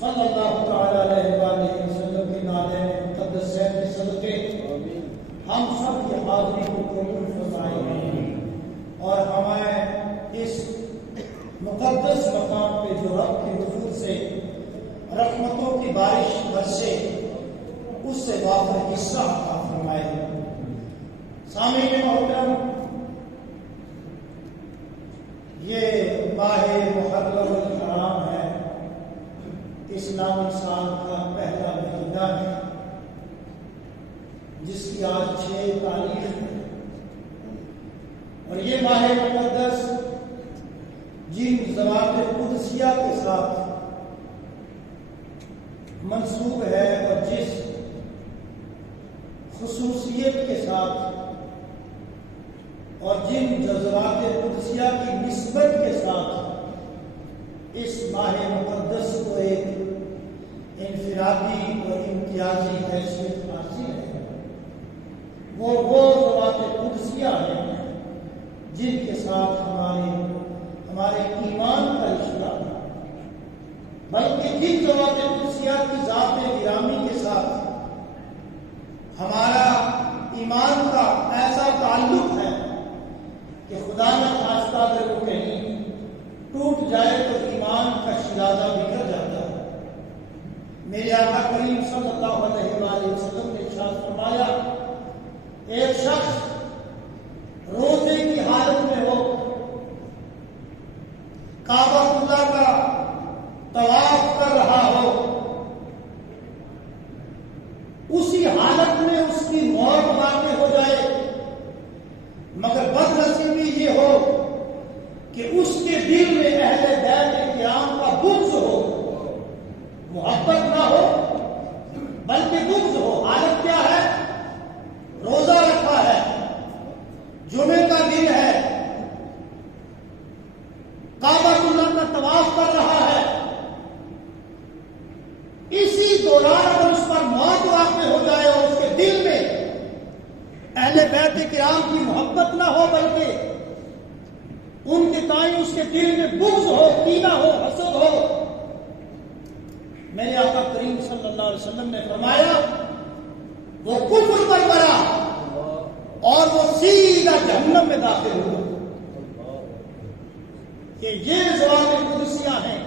صلی اللہ تعالی علیہ وآلہ وسلم کے نالے مقدس کے صدقے ہم سب کی حاضری کو قبول فرمائے اور ہمیں اس مقدس مقام پہ جو رب کے حضور سے رحمتوں کی بارش برسے اس سے واقع حصہ عطا فرمائے۔ سامعین محترم، یہ ماہ محرم الحرام ہے، اسلامی سال کا پہلا مہینہ ہے جس کی آج 6 تاریخ ہے، اور یہ ماہ مقدس جن ذوات قدسیہ کے ساتھ منسوب ہے اور جس خصوصیت کے ساتھ اور جن جذبات قدسیہ کی نسبت کے ساتھ اس ماہ مقدس کو ایک انفرادی اور امتیازی حیثیت حاصل ہے، وہ ذوات قدسیہ ہیں جن کے ساتھ ہمارے ایمان کا رشتہ ہے، بلکہ جن ذوات قدسیہ کی ذات گرامی کے ساتھ ہمارا ایمان کا ایسا تعلق ہے کہ خدا نہ خواستہ اگر وہ کہیں ٹوٹ جائے تو ایمان کا شیرازہ بکھر جاتا ہے۔ میرے آقا کریم صلی اللہ علیہ وآلہ وسلم نے ارشاد فرمایا، ایک شخص روزے کی حالت میں ہو، کعبہ اللہ کا طواف کر رہا ہو، اسی حالت میں اس کی موت واقع ہو جائے، مگر بدنصیبی یہ ہو کہ اس کے دل میں اہل بیت کرام کا بغض ہو، محبت نہ ہو بلکہ بغض ہو۔ حالت کیا ہے؟ روزہ رکھا ہے، جمعے کا دن ہے، کعبہ اللہ کا طواف کر رہا ہے، اسی دوران اگر اس پر موت واقع ہو جائے اور اس کے دل میں اہل بیت کرام کی محبت نہ ہو بلکہ ان کے تئیں اس کے دل میں بغض ہو، کینہ ہو، حسد ہو، میرے آقا کریم صلی اللہ علیہ وسلم نے فرمایا وہ کفر پر مرا اور وہ سیدھا جہنم میں داخل ہوا۔ کہ یہ ذوات قدسیہ ہیں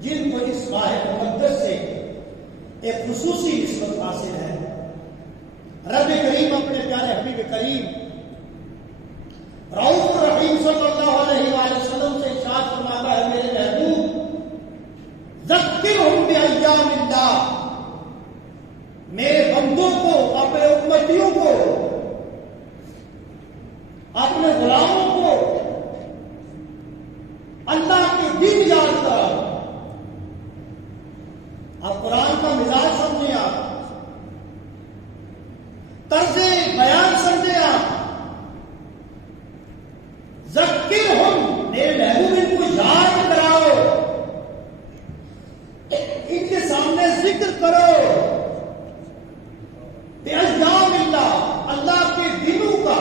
جن کو اس ماہ مقدس سے ایک خصوصی نسبت حاصل ہے۔ رب کریم اپنے پیارے حبیب کریم رؤوف الرحیم صلی اللہ علیہ وآلہ وسلم سے ارشاد فرماتا ہے، میرے محبوب ذکرہم بایام اللہ، میرے بندوں کو، اپنے امتیوں کو، اپنے غلاموں کو اللہ کے دن یاد کراؤ۔ اب قرآن کا مزاج سمجھیں، آپ طرز بیان سمجھیں، آپ ذکرہم، میرے محبوب ان کو یاد کراؤ، ان کے سامنے ذکر کرو بایام اللہ، اللہ کے دنوں کا۔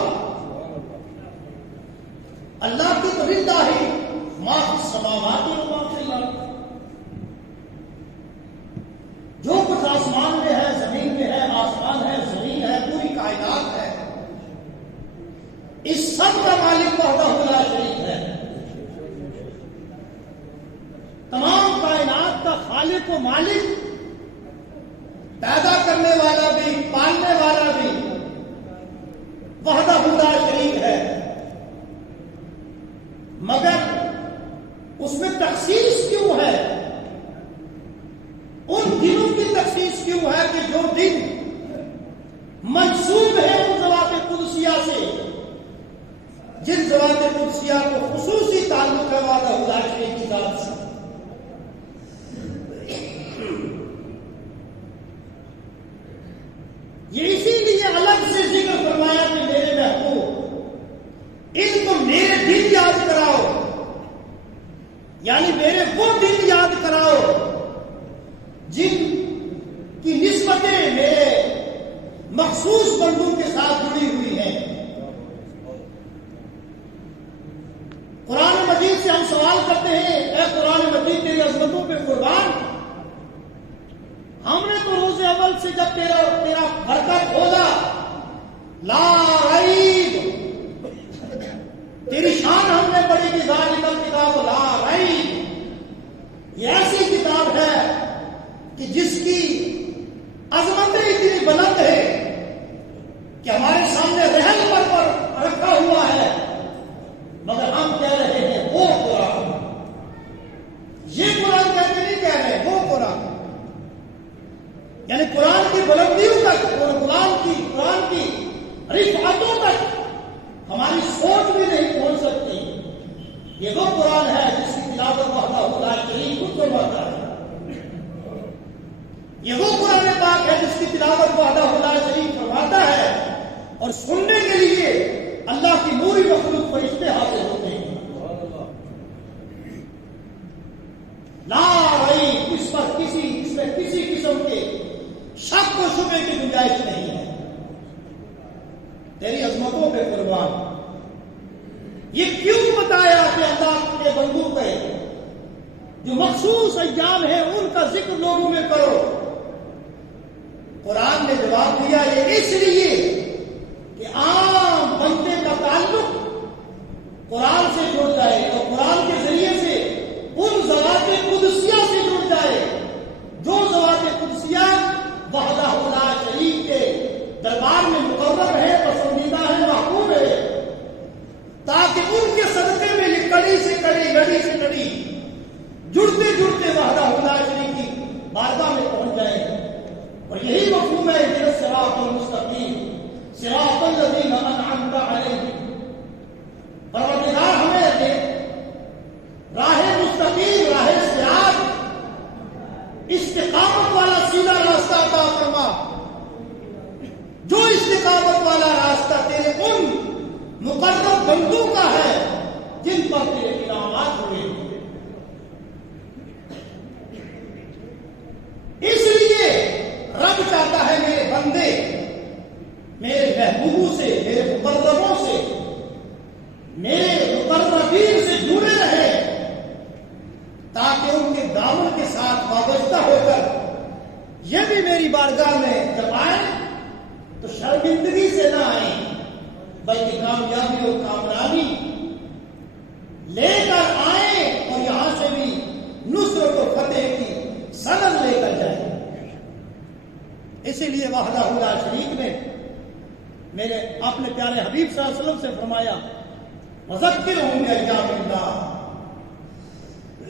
اللہ کی تو للہ ما فی السماوات و ما فی الارض، جو کچھ آسمان میں ہے، زمین میں ہے، آسمان ہے، زمین ہے، پوری کائنات ہے، اس سب کا مالک وحدہ لا شریک ہے، تمام کائنات کا خالق و مالک، پیدا کرنے والا بھی، پالنے والا بھی وحدہ لا شریک ہے، مگر اس میں تخصیص کیوں ہے؟ ان دنوں کی تخصیص کیوں ہے کہ جو دن منسوب ہے ان ذوات قدسیہ سے، جن ذوات قدسیہ کو خصوصی تعلق ہے وحدہ لا شریک کی ذات سے۔ یہ اسی لیے الگ سے ذکر فرمایا کہ میرے محبوب ان کو میرے دن یاد کراؤ، یعنی میرے وہ دن یاد کراؤ جن کی نسبتیں میرے مخصوص بندوں کے ساتھ جڑی ہوئی ہیں۔ قرآن مجید سے ہم سوال کرتے ہیں، اے قرآن لا ریب، تیری شان ہم نے پڑھی کہ ذالک الکتاب لا ریب، یہ ایسی کتاب ہے کہ جس کی عظمتیں اتنی بلند ہے کہ ہمارے سامنے رہن پر رکھا ہوا ہے، مگر ہم کہہ رہے ہیں وہ قرآن، یہ قرآن کہتے نہیں کہہ رہے وہ قرآن، یعنی قرآن کی بلندیوں تک اور قرآن کی رفعتوں تک ہماری سوچ بھی نہیں پہنچ سکتی۔ یہ وہ قرآن ہے جس کی تلاوت وحدہ لا شریک خود فرماتا ہے، یہ وہ قرآن پاک ہے جس کی تلاوت وحدہ لا شریک فرماتا ہے، اور سننے کے لیے اللہ کی نوری مخلوق فرشتے حاضر ہوتے ہیں۔ لا ریب، اس میں کسی قسم کے شک و شبے کی گنجائش نہیں ہے۔ تیری عظمتوں پہ قربان، یہ کیوں بتایا کہ اللہ کے بندوں پہ جو مخصوص ایام ہے ان کا ذکر لوگوں میں کرو؟ قرآن نے جواب دیا یہ اس لیے کہ عام بندے کا تعلق قرآن سے جڑ جائے اور قرآن کے ذریعے سے ان ذوات قدسیہ سے جڑ جائے جو ذوات قدسیہ وحدہ لا شریک کے دربار میں مقرر ہے، پسندیدہ ہے، محبوب ہے، تاکہ ان کے صدقے میں یہ کڑی سے کڑی، گڑی سے گڑی جڑتے جڑتے وحدہ لا شریک کی بارگاہ میں پہنچ جائیں۔ اور یہی مفہوم ہے اہدنا الصراط المستقیم صراط الذین انعمت علیہم، پروردگار ہمیں دے راہ مستقیم، راہ صراط، استقامت والا سیدھا راستہ عطا فرما، جو استقامت والا راستہ تیرے ان مقرب بندوں کا ہے جن پر تیرے انعامات ہوئے۔ اس لیے رب چاہتا ہے میرے بندے میرے محبوبوں سے، میرے مقربوں سے، میرے مقربین سے جڑے رہے، تاکہ ان کے دامن کے ساتھ وابستہ ہو کر یہ بھی میری بارگاہ میں جب آئیں تو شرمندگی سے نہ آئیں، بلکہ کامیابی اور کامرانی لے کر آئیں، اور یہاں سے بھی نصرت و فتح کی سند لے کر جائیں۔ اسی لیے وحدہ لا شریک نے میرے اپنے پیارے حبیب صلی اللہ علیہ وسلم سے فرمایا وذکرہم بایام اللہ۔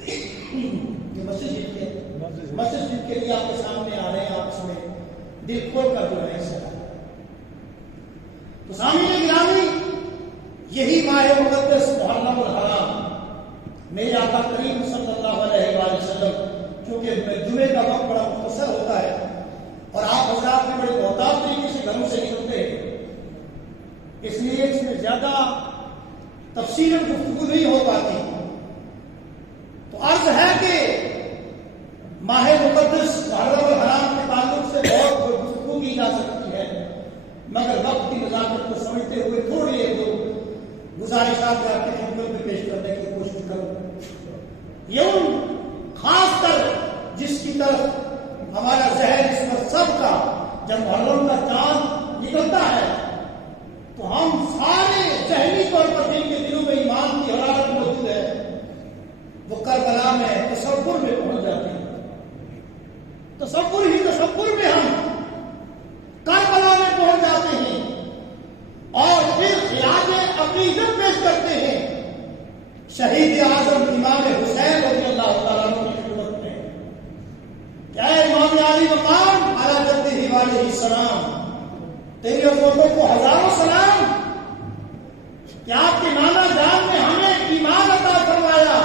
یہ مسجد کے لیے آپ کے سامنے آ رہے ہیں، آپ اس میں دل کھول کر جو ہے حصہ، تو سامعین گرامی، یہی ماہ مقدس محرم الحرام میرے آقا کریم صلی اللہ علیہ وآلہ وسلم، کیونکہ جمعے کا وقت بڑا مختصر ہوتا ہے اور آپ حضرات بھی بڑے محتاط طریقے سے گھروں سے نکلتے ہیں، اس لیے اس میں زیادہ تفصیل گفتگو نہیں ہو پاتی، تو عرض ہے کہ ماہ مقدس محرم الحرام کے تعلق سے بہت گفتگو کی جا سکتی ہے، مگر وقت کی نزاکت کو سمجھتے ہوئے تھوڑی ایک دو گزارشات آپ کی خدمت میں پیش کرنے کی کوشش کروں۔ یہ خاص کر جس کی طرف ہمارا ذہن اس وقت سب کا، جب محرم کا چاند نکلتا ہے تو ہم سارے ذہنی طور پر جن کے دلوں میں ایمان کی حرارت موجود ہے وہ کربلا میں تصور میں پہنچ جاتے ہیں، تصور میں ہم کربلا میں پہنچ جاتے ہیں اور پھر خراج عقیدت پیش کرتے ہیں شہید اعظم امام حسین رضی اللہ تعالیٰ عنہ کی خدمت میں کہ اے امام علی مقام علی جدہ علیہ السلام، تیری عظمتوں کو ہزاروں سلام کہ آپ کے نانا جان نے ہمیں ایمان عطا فرمایا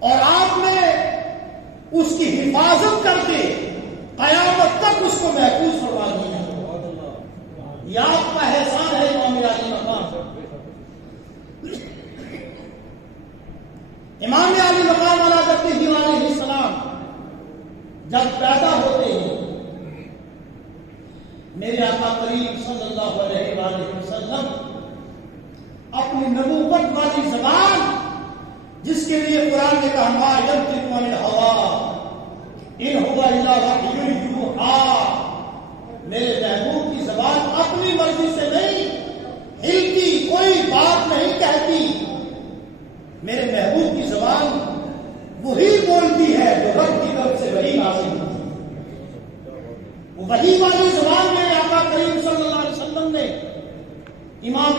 اور آپ نے اس کی حفاظت کر کے قیامت تک اس کو محفوظ فرما دیا۔ یہ آپ کا احسان ہے امام علی مقام۔ امام علی مقام علی جدہ علیہ السلام جب پیدا ہوتے ہیں، میرے آقا کریم صلی اللہ علیہ وآلہ وسلم اپنی نبوت والی زبان، جس کے لیے قرآن نے کہا ما ینطق عن الہوی ان هو الا وحی یوحی، میرے محبوب کی زبان اپنی مرضی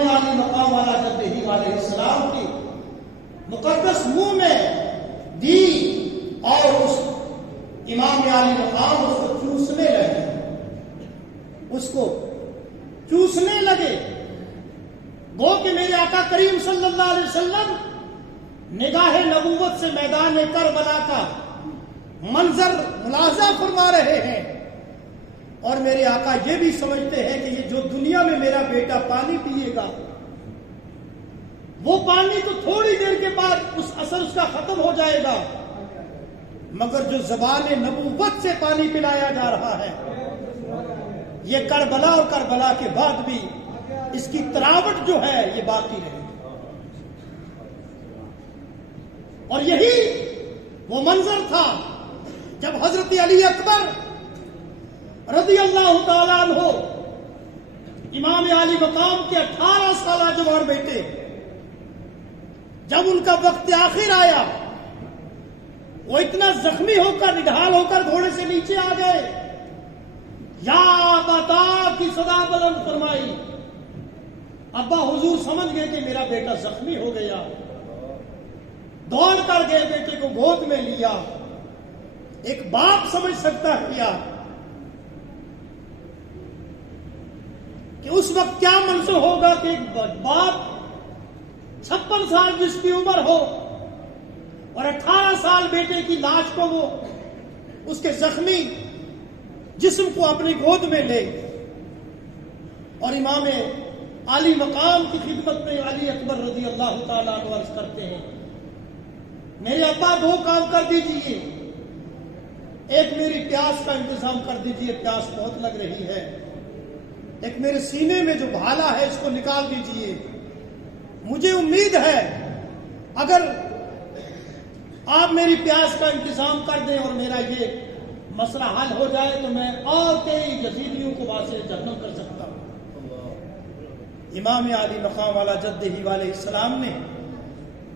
علی مقام والا جدہ علیہ السلام کی مقدس منہ میں دی اور اس امام علی مقام اس کو چوسنے لگے، اس کو چوسنے لگے۔ گو کہ میرے آقا کریم صلی اللہ علیہ وسلم نگاہ نبوت سے میدان کربلا کا منظر ملاحظہ فرما رہے ہیں، اور میرے آقا یہ بھی سمجھتے ہیں کہ یہ جو دنیا میں میرا بیٹا پانی پیے گا وہ پانی تو تھوڑی دیر کے بعد اس اثر اس کا ختم ہو جائے گا، مگر جو زبان نبوت سے پانی پلایا جا رہا ہے یہ کربلا اور کربلا کے بعد بھی اس کی تراوٹ جو ہے یہ باقی رہے گی۔ اور یہی وہ منظر تھا جب حضرت علی اکبر رضی اللہ تعالیٰ عنہ امام علی مقام کے 18 سالہ جوان بیٹے، جب ان کا وقت آخر آیا وہ اتنا زخمی ہو کر نڈھال ہو کر گھوڑے سے نیچے آ گئے، یا ابا کی صدا بلند فرمائی۔ ابا حضور سمجھ گئے کہ میرا بیٹا زخمی ہو گیا، دوڑ کر گئے، بیٹے کو گود میں لیا۔ ایک باپ سمجھ سکتا ہے کیا کہ اس وقت کیا منظر ہوگا کہ ایک باپ 56 سال جس کی عمر ہو اور 18 سال بیٹے کی لاش کو وہ اس کے زخمی جسم کو اپنی گود میں لے، اور امام علی مقام کی خدمت میں علی اکبر رضی اللہ تعالیٰ عنہ عرض کرتے ہیں میرے ابا 2 کام کر دیجئے، ایک میری پیاس کا انتظام کر دیجئے، پیاس بہت لگ رہی ہے، ایک میرے سینے میں جو بھالا ہے اس کو نکال دیجئے، مجھے امید ہے اگر آپ میری پیاس کا انتظام کر دیں اور میرا یہ مسئلہ حل ہو جائے تو میں اور کئی یزیدیوں کو واسطے جہنم کر سکتا ہوں۔ امام علی مقام والا جدہ علیہ السلام نے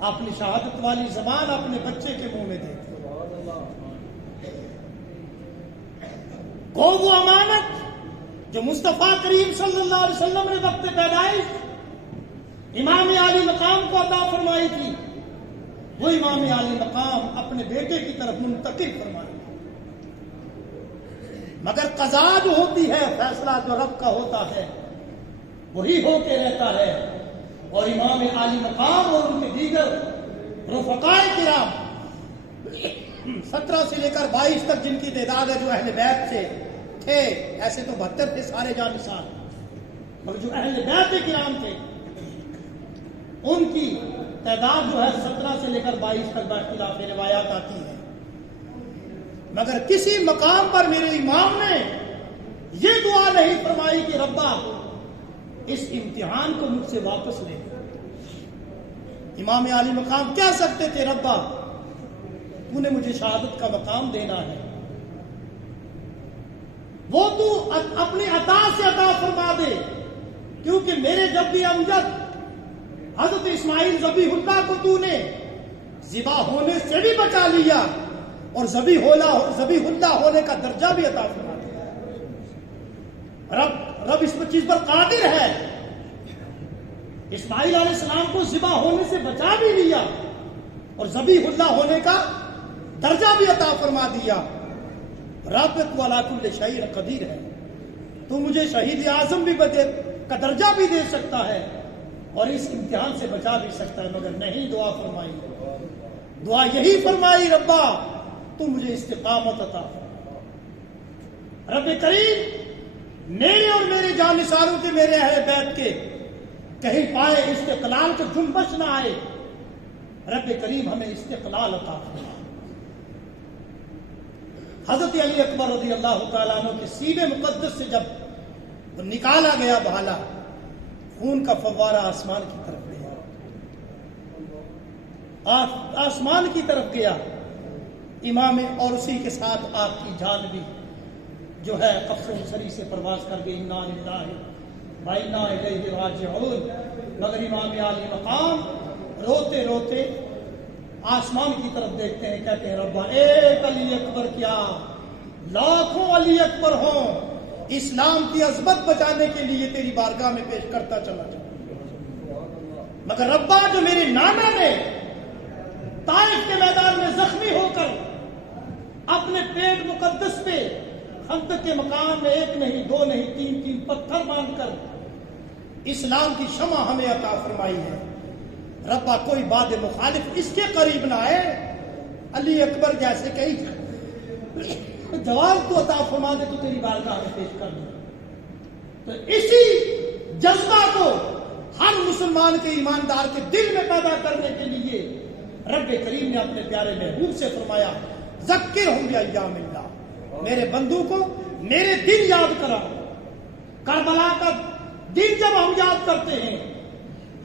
اپنی شہادت والی زبان اپنے بچے کے منہ میں دے دی۔ وہ امانت جو مصطفیٰ کریم صلی اللہ علیہ وسلم نے وقت پیدائش امام علی مقام کو عطا فرمائی تھی، وہ امام علی مقام اپنے بیٹے کی طرف منتقل فرمائی، مگر قضا جو ہوتی ہے، فیصلہ جو رب کا ہوتا ہے وہی ہو کے رہتا ہے۔ اور امام علی مقام اور ان کے دیگر رفقائے کرام 17 سے لے کر 22 تک جن کی تعداد ہے جو اہل بیت سے تھے، ایسے تو 72 تھے سارے جانشین، مگر جو اہل بیت کرام تھے ان کی تعداد جو ہے 17 سے لے کر 22 تک باختلاف روایات آتی ہے، مگر کسی مقام پر میرے امام نے یہ دعا نہیں فرمائی کہ ربا اس امتحان کو مجھ سے واپس لے۔ امام علی مقام کہہ سکتے تھے ربا تو نے مجھے شہادت کا مقام دینا ہے، وہ تو اپنی عطا سے عطا فرما دے، کیونکہ میرے جب بھی امجد حضرت اسماعیل ذبیح اللہ کو تو نے ذبح ہونے سے بھی بچا لیا اور ذبیح اللہ ہونے کا درجہ بھی عطا فرما دیا۔ رب اس چیز پر قادر ہے، اسماعیل علیہ السلام کو ذبح ہونے سے بچا بھی لیا اور ذبیح اللہ ہونے کا درجہ بھی عطا فرما دیا۔ رب تو علی کل شیء قدیر ہے، تو مجھے شہید اعظم بھی کا درجہ بھی دے سکتا ہے اور اس امتحان سے بچا بھی سکتا ہے، مگر نہیں دعا فرمائی، دعا یہی فرمائی ربا تو مجھے استقامت عطا فرما۔ رب کریم میرے اور میرے جانثاروں کے، میرے اہل بیت کے کہیں پائے استقلال کا جنبش نہ آئے، رب کریم ہمیں استقلال عطا فرما۔ حضرت علی اکبر رضی اللہ تعالیٰ عنہ کے سینے مقدس سے جب نکالا گیا بھالا، خون کا فوارہ آسمان کی طرف گیا، آسمان کی طرف گیا امام، اور اسی کے ساتھ آپ کی جان بھی جو ہے قبض سری سے پرواز کر گئی، انا للہ و انا الیہ راجعون۔ مگر امام علی مقام روتے روتے آسمان کی طرف دیکھتے ہیں، کہتے ہیں ربا ایک علی اکبر کیا لاکھوں علی اکبر ہوں، اسلام کی عظمت بچانے کے لیے تیری بارگاہ میں پیش کرتا چلا جاؤں۔ مگر ربا جو میرے نانا نے طائف کے میدان میں زخمی ہو کر اپنے پیٹ مقدس پہ خندق کے مقام میں 1 نہیں 2 نہیں 3 پتھر باندھ کر اسلام کی شمع ہمیں عطا فرمائی ہے، ربا کوئی باد مخالف اس کے قریب نہ آئے، علی اکبر جیسے کہیں جواب تو عطا فرما دے تو تیری بارگاہ میں پیش کر دیں۔ تو اسی جذبہ کو ہر مسلمان کے ایماندار کے دل میں پیدا کرنے کے لیے رب کریم نے اپنے پیارے محبوب سے فرمایا ذکرہم بایام اللہ، میرے بندوں کو میرے دن یاد کراؤ۔ کربلا کا دن جب ہم یاد کرتے ہیں،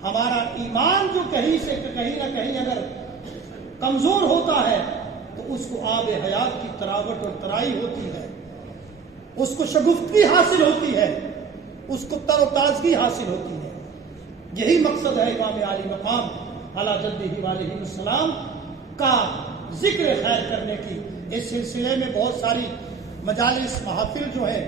ہمارا ایمان جو کہیں نہ کہیں اگر کمزور ہوتا ہے تو اس کو آب حیات کی تراوٹ اور ترائی ہوتی ہے، اس کو شگفتگی حاصل ہوتی ہے، اس کو تر و تازگی حاصل ہوتی ہے۔ یہی مقصد ہے امام عالی مقام علی جدہ علیہ السلام کا ذکر خیر کرنے کی۔ اس سلسلے میں بہت ساری مجالس محافل جو ہیں